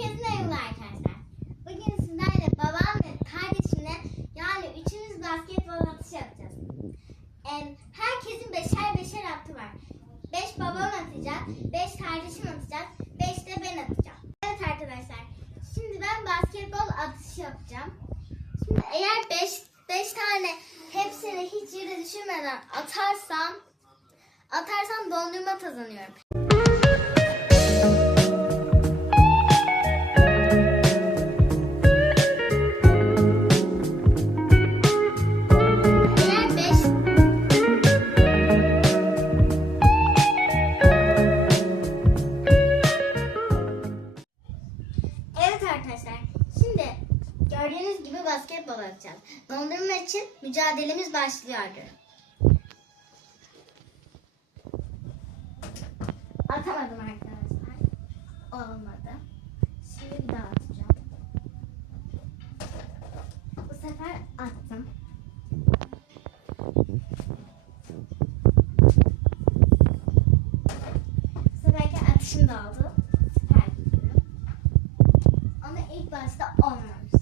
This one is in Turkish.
Herkese merhaba arkadaşlar. Bugün sizlerle babam ve kardeşimle yani üçümüz basketbol atışı yapacağız. Herkesin beşer beşer hakkı var. Beş babam atacak, beş kardeşim atacak, beş de ben atacağım. Evet arkadaşlar, şimdi ben basketbol atışı yapacağım. Şimdi eğer beş, beş tane hepsini hiç yere düşürmeden atarsam, atarsam dondurma kazanıyorum. Evet arkadaşlar. Şimdi gördüğünüz gibi basketbol atacağız. Dondurma için mücadelemiz başlıyordu. Atamadım arkadaşlar. Olmadı. Şimdi bir daha atacağım. Bu sefer attım. Bu seferki atışım da he was the honors.